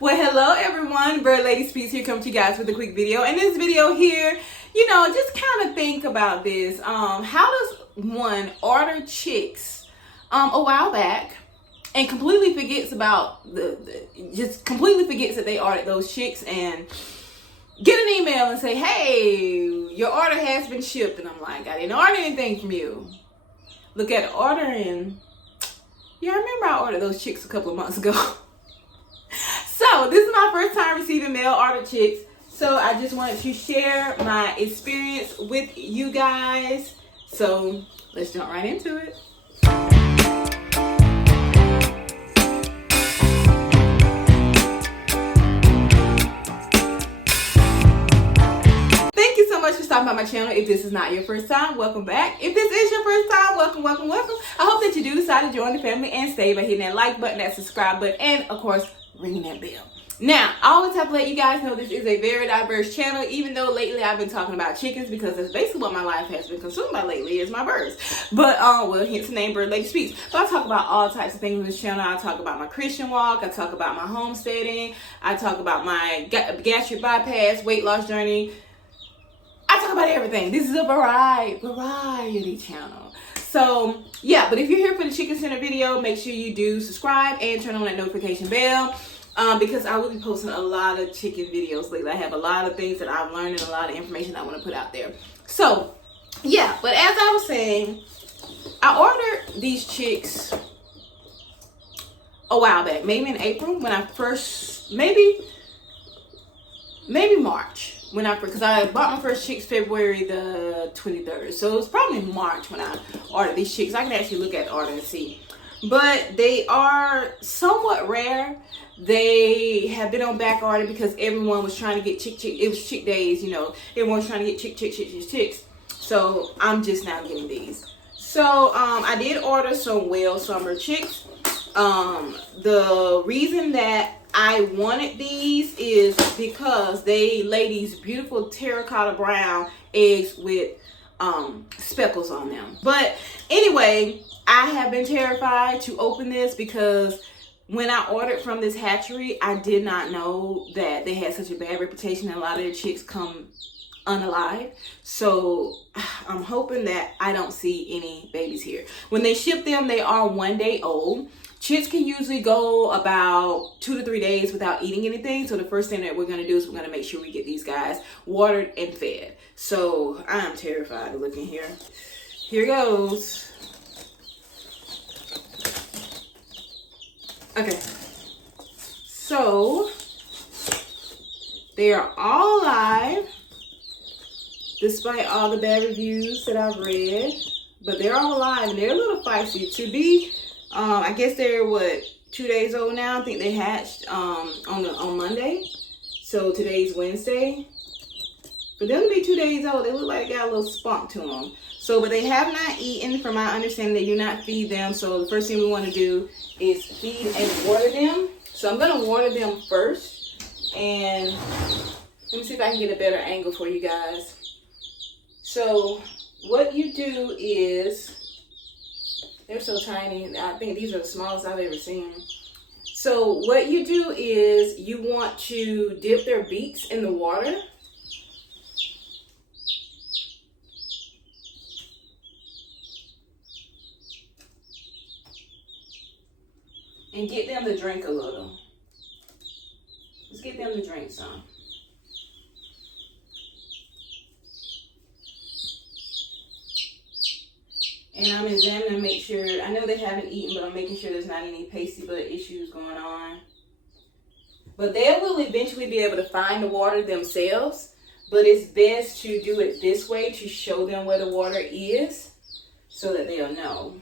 Well, hello everyone, Bird Lady Speaks here, come to you guys with a quick video. In this video here, just kind of think about this. How does one order chicks a while back and completely forgets about just completely forgets that they ordered those chicks and get an email and say, hey, your order has been shipped. And I'm like, I didn't order anything from you. Look at the order and yeah, I remember I ordered those chicks a couple of months ago. So this is my first time receiving mail order chicks. So I just wanted to share my experience with you guys. So let's jump right into it. Thank you so much for stopping by my channel. If this is not your first time, welcome back. If this is your first time, welcome, welcome, welcome. I hope that you do decide to join the family and stay by hitting that like button, that subscribe button, and of course, ringing that bell. Now, I always have to let you guys know this is a very diverse channel, even though lately I've been talking about chickens because that's basically what my life has been consumed by lately is my birds. But, well, hence the name Bird Lady Speaks. But I talk about all types of things on this channel. I talk about my Christian walk. I talk about my homesteading. I talk about my gastric bypass, weight loss journey. I talk about everything. This is a variety channel. So, yeah, but if you're here for the Chicken Center video, make sure you do subscribe and turn on that notification bell. Because I will be posting a lot of chicken videos lately. I have a lot of things that I've learned and a lot of information I want to put out there. So, yeah, but as I was saying, I ordered these chicks a while back, maybe in April when I first, maybe March when because I bought my first chicks February the 23rd. So it was probably March when I ordered these chicks. I can actually look at the order and see. But they are somewhat rare. They have been on back order because everyone was trying to get chick. It was chick days, Everyone was trying to get chicks. So I'm just now getting these. So I did order some Welsummer chicks. The reason that I wanted these is because they lay these beautiful terracotta brown eggs with speckles on them. But anyway, I have been terrified to open this because when I ordered from this hatchery, I did not know that they had such a bad reputation and a lot of their chicks come unalive. So I'm hoping that I don't see any babies here. When they ship them, they are 1 day old. Chicks can usually go about 2 to 3 days without eating anything. So the first thing that we're going to do is we're going to make sure we get these guys watered and fed. So I'm terrified to look in here. Here goes. Okay. So they are all alive despite all the bad reviews that I've read. But they're all alive and they're a little feisty to be. I guess they're 2 days old now. I think they hatched on Monday. So today's Wednesday. For them to be 2 days old, they look like they got a little spunk to them. So, but they have not eaten. From my understanding, they do not feed them. So the first thing we want to do is feed and water them. So I'm going to water them first. And let me see if I can get a better angle for you guys. So what you do is, they're so tiny. I think these are the smallest I've ever seen. So what you do is you want to dip their beaks in the water. And get them to drink a little. Let's get them to drink some. And I'm examining to make sure, I know they haven't eaten, but I'm making sure there's not any pasty butt issues going on. But they will eventually be able to find the water themselves, but it's best to do it this way to show them where the water is so that they'll know.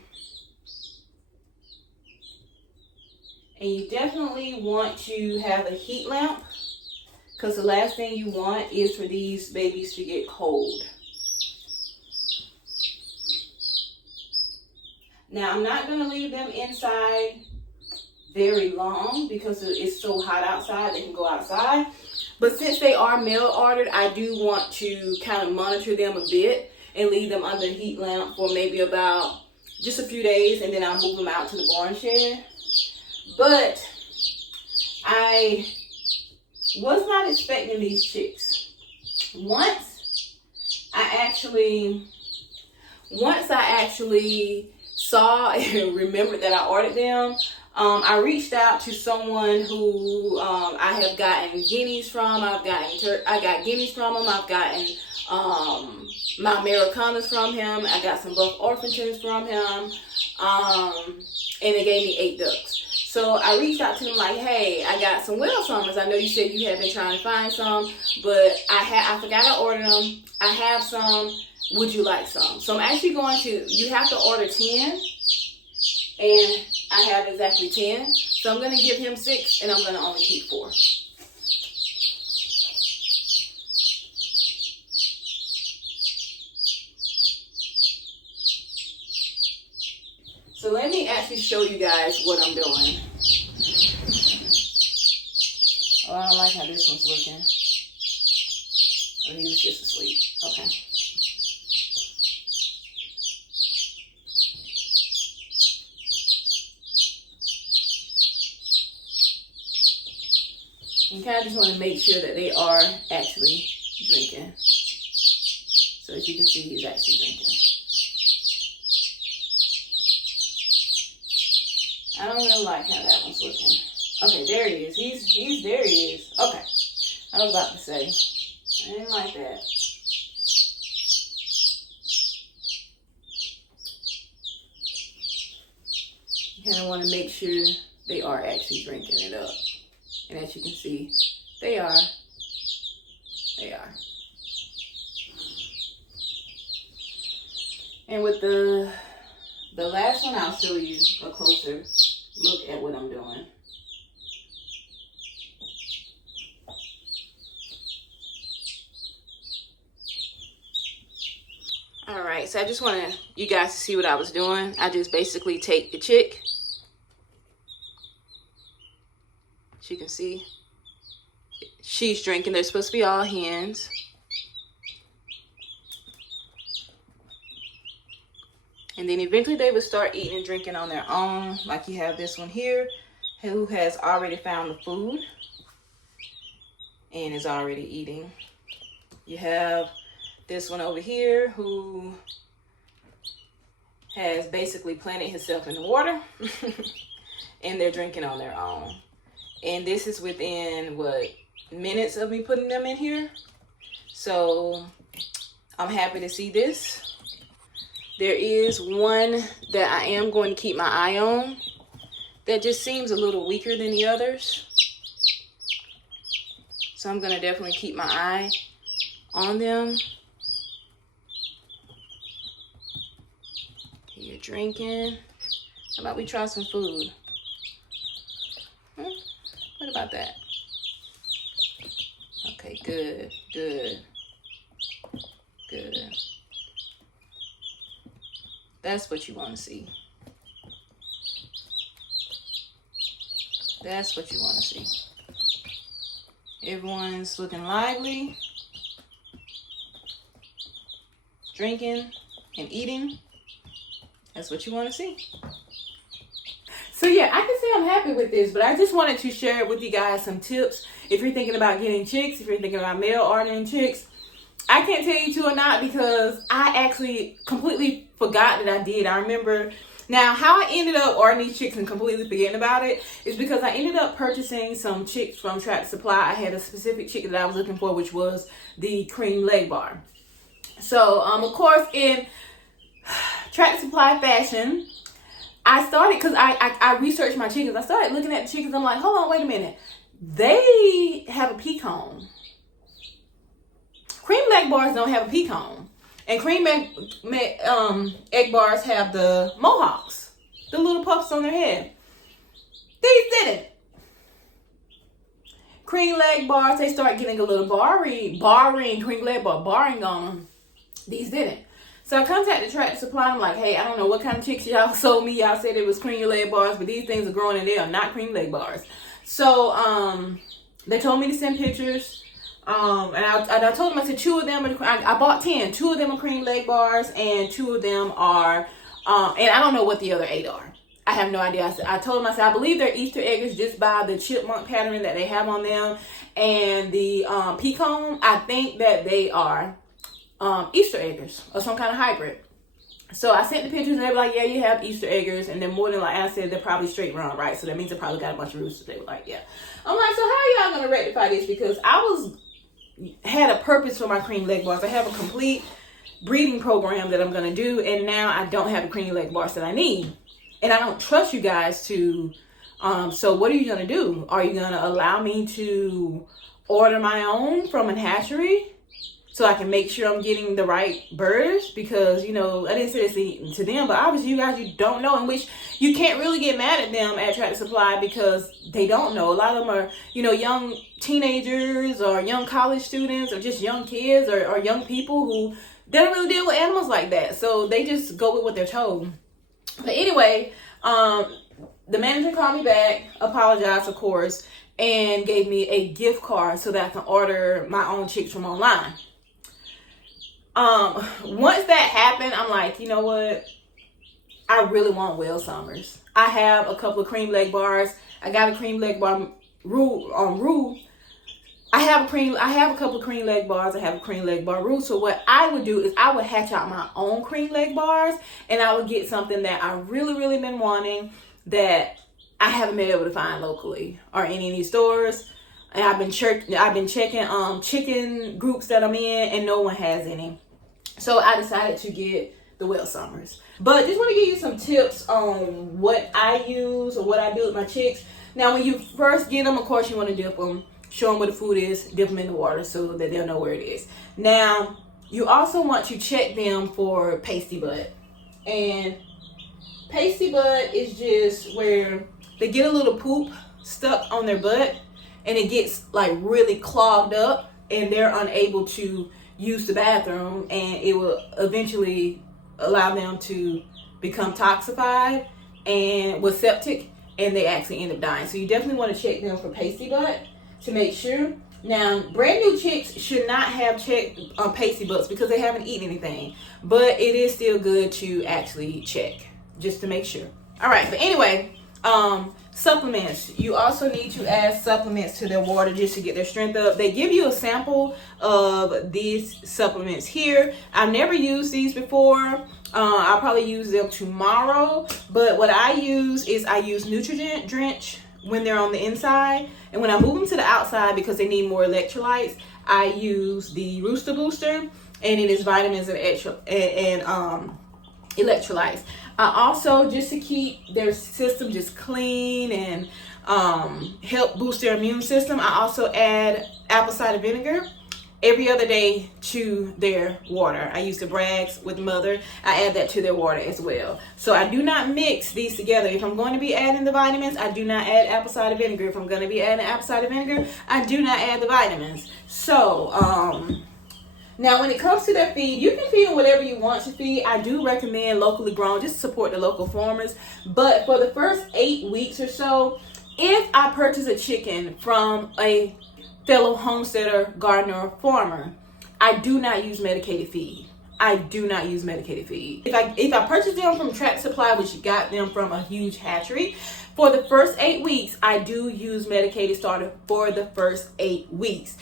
And you definitely want to have a heat lamp because the last thing you want is for these babies to get cold. Now, I'm not going to leave them inside very long because it's so hot outside, they can go outside. But since they are mail ordered, I do want to kind of monitor them a bit and leave them under a heat lamp for maybe about just a few days, and then I'll move them out to the barn shed. But I Was not expecting these chicks. Once I actually saw and remembered that I ordered them, I reached out to someone who I have gotten guineas from. I got guineas from him. I've gotten my Americanas from him. I got some Buff Orpingtons from him. And they gave me 8 ducks. So I reached out to them like, hey, I got some Welsummers. I know you said you have been trying to find some, but I forgot I ordered them. I have some. Would you like some? So I'm actually going to, you have to order 10. And I have exactly 10. So I'm going to give him 6 and I'm going to only keep 4. So let me actually show you guys what I'm doing. Oh, I don't like how this one's looking. Oh, he was just asleep. Okay. You kind of just want to make sure that they are actually drinking. So as you can see, he's actually drinking. I don't really like how that one's looking. Okay, there he is. There he is. Okay. I was about to say, I didn't like that. You kind of want to make sure they are actually drinking it up. And as you can see, they are. They are. And with the last one, I'll show you a closer look at what I'm doing. All right, so I just want you guys to see what I was doing. I just basically take the chick. As you can see, she's drinking. They're supposed to be all hens. And then eventually they would start eating and drinking on their own. Like you have this one here who has already found the food and is already eating. You have this one over here who has basically planted himself in the water and they're drinking on their own. And this is within, what, minutes of me putting them in here. So I'm happy to see this. There is one that I am going to keep my eye on that just seems a little weaker than the others. So I'm going to definitely keep my eye on them. Okay, you're drinking. How about we try some food? What about that? Okay, good, good, good. That's what you want to see. That's what you want to see. Everyone's looking lively, drinking and eating. That's what you want to see. So yeah, I can say I'm happy with this, but I just wanted to share with you guys some tips. If you're thinking about getting chicks, if you're thinking about mail ordering chicks, I can't tell you to or not because I actually completely forgot that I did. I remember now how I ended up ordering these chicks and completely forgetting about it is because I ended up purchasing some chicks from Tractor Supply. I had a specific chick that I was looking for, which was the cream leg bar. So of course in Tractor Supply fashion, I started, because I researched my chickens. I started looking at the chickens. I'm like, hold on, wait a minute. They have a peak home. Cream leg bars don't have a peak home. And cream egg bars have the mohawks, the little puffs on their head. These didn't. Cream leg bars, they start getting a little barring cream leg bar, barring on them. These didn't. So I contacted Tractor Supply. I'm like, hey, I don't know what kind of chicks y'all sold me. Y'all said it was cream leg bars, but these things are growing and they are not cream leg bars. So they told me to send pictures. And I told them, I said 2 of them, I bought 10. 2 of them are cream leg bars and 2 of them are, and I don't know what the other 8 are. I have no idea. I told them, I said, I believe they're Easter eggers just by the chipmunk pattern that they have on them and the pecan. I think that they are Easter eggers or some kind of hybrid. So I sent the pictures and they were like, yeah, you have Easter eggers. And then more than like I said, they're probably straight round, right? So that means they probably got a bunch of roosters. They were like, yeah. I'm like, so how are y'all going to rectify this? Because I had a purpose for my cream leg bars. I have a complete breeding program that I'm going to do. And now I don't have the cream leg bars that I need. And I don't trust you guys to, so what are you going to do? Are you going to allow me to order my own from a hatchery so I can make sure I'm getting the right birds? Because, you know, I didn't say this to them, but obviously you guys, you don't know, in which you can't really get mad at them at Tractor Supply because they don't know. A lot of them are, you know, young teenagers or young college students or just young kids or young people who they don't really deal with animals like that. So they just go with what they're told. But anyway, the manager called me back, apologized, of course, and gave me a gift card so that I can order my own chicks from online. Once that happened, I'm like, you know what? I really want Welsummers. I have a couple of cream leg bars. I got a cream leg bar rule. I have a couple of cream leg bars. I have a cream leg bar rule. So what I would do is I would hatch out my own cream leg bars, and I would get something that I really, really been wanting that I haven't been able to find locally or in any stores. And I've been checking chicken groups that I'm in, and no one has any. So I decided to get the Welsummers. But just want to give you some tips on what I use or what I do with my chicks. Now, when you first get them, of course, you want to dip them. Show them where the food is, dip them in the water so that they'll know where it is. Now, you also want to check them for pasty butt. And pasty butt is just where they get a little poop stuck on their butt and it gets like really clogged up and they're unable to use the bathroom, and it will eventually allow them to become toxified and with septic, and they actually end up dying. So you definitely want to check them for pasty butt to make sure. Now, brand new chicks should not have checked pasty butts because they haven't eaten anything, but it is still good to actually check just to make sure. All right, but anyway, supplements. You also need to add supplements to their water just to get their strength up. They give you a sample of these supplements here. I've never used these before. I'll probably use them tomorrow, but what I use is I use Nutrient Drench when they're on the inside, and when I move them to the outside because they need more electrolytes, I use the Rooster Booster, and it is vitamins and electrolytes. I also, just to keep their system just clean and help boost their immune system, I also add apple cider vinegar every other day to their water. I use the Bragg's with Mother. I add that to their water as well. So I do not mix these together. If I'm going to be adding the vitamins, I do not add apple cider vinegar. If I'm going to be adding apple cider vinegar, I do not add the vitamins. So, now when it comes to their feed, you can feed them whatever you want to feed. I do recommend locally grown, just support the local farmers. But for the first 8 weeks or so, if I purchase a chicken from a fellow homesteader, gardener, or farmer, I do not use medicated feed. I do not use medicated feed. If I purchase them from Tractor Supply, which got them from a huge hatchery, for the first 8 weeks, I do use medicated starter for the first 8 weeks.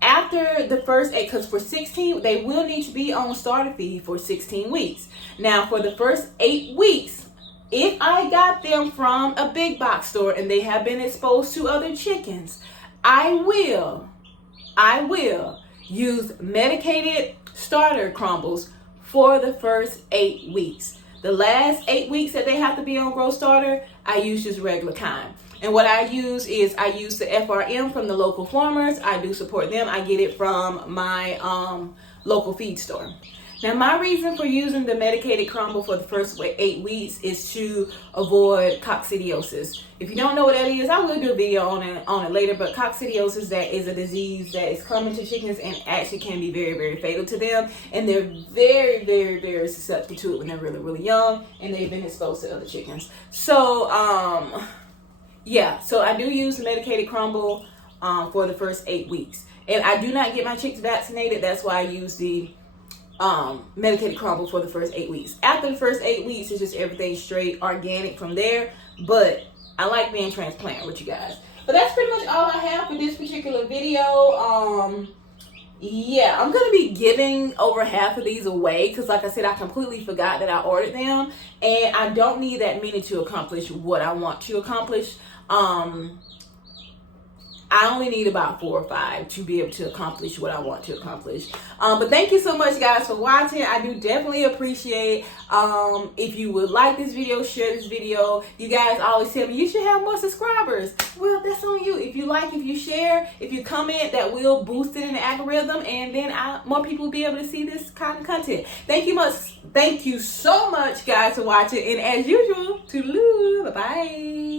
After the first 8, because for 16, they will need to be on starter feed for 16 weeks. Now, for the first 8 weeks, if I got them from a big box store and they have been exposed to other chickens, I will use medicated starter crumbles for the first 8 weeks. The last 8 weeks that they have to be on growth starter, I use just regular kind. And what I use is I use the FRM from the local farmers. I do support them. I get it from my local feed store. Now, my reason for using the medicated crumble for the first 8 weeks is to avoid coccidiosis. If you don't know what that is, I will do a video on it later, but coccidiosis, that is a disease that is common to chickens and actually can be very, very fatal to them. And they're very, very, very susceptible to it when they're really, really young and they've been exposed to other chickens. So, yeah, so I do use the medicated crumble for the first 8 weeks. And I do not get my chicks vaccinated. That's why I use the medicated crumble for the first 8 weeks. After the first 8 weeks, it's just everything straight organic from there. But I like being transparent with you guys. But that's pretty much all I have for this particular video. Yeah, I'm going to be giving over half of these away because, like I said, I completely forgot that I ordered them. And I don't need that many to accomplish what I want to accomplish. I only need about 4 or 5 to be able to accomplish what I want to accomplish. But thank you so much, guys, for watching. I do definitely appreciate if you would like this video, share this video. You guys always tell me you should have more subscribers. Well, that's on you. If you like, if you share, if you comment, that will boost it in the algorithm, and then more people will be able to see this kind of content. Thank you so much, guys, for watching. And as usual, toodaloo, bye-bye.